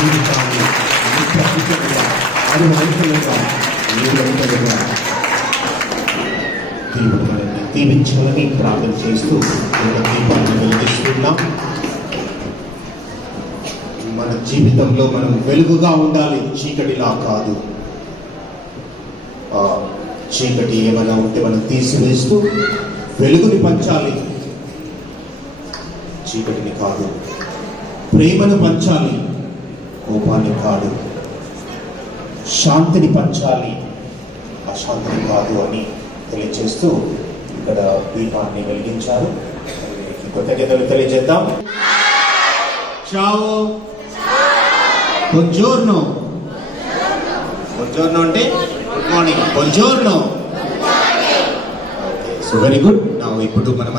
జీవితాన్ని నిత్యకృతంగా 6 గంటలుగా 7 గంటలుగా దేవుడు మనల్ని దీవించాలని ప్రార్థన చేస్తూ దీపాన్ని వెలిగిస్తున్నాం. మన జీవితంలో మనం వెలుగుగా ఉండాలి, చీకటిలా కాదు. చీకటి ఏమైనా ఉంటే మనం తీసివేస్తూ వెలుగుని పంచాలి, చీకటిని కాదు. ప్రేమను పంచాలి, కోపాన్ని కాదు. శాంతిని పంచాలి, అశాంతిని కాదు అని తెలియజేస్తూ ఇక్కడ దీపాన్ని వెలిగించారు. కృతజ్ఞతలు తెలియజేద్దాం. చావో బొంజోర్నో. బొంజోర్నో అంటే గుడ్ మార్నింగ్. బొంజోర్నో. Okay, so very good. ఇప్పుడు మనం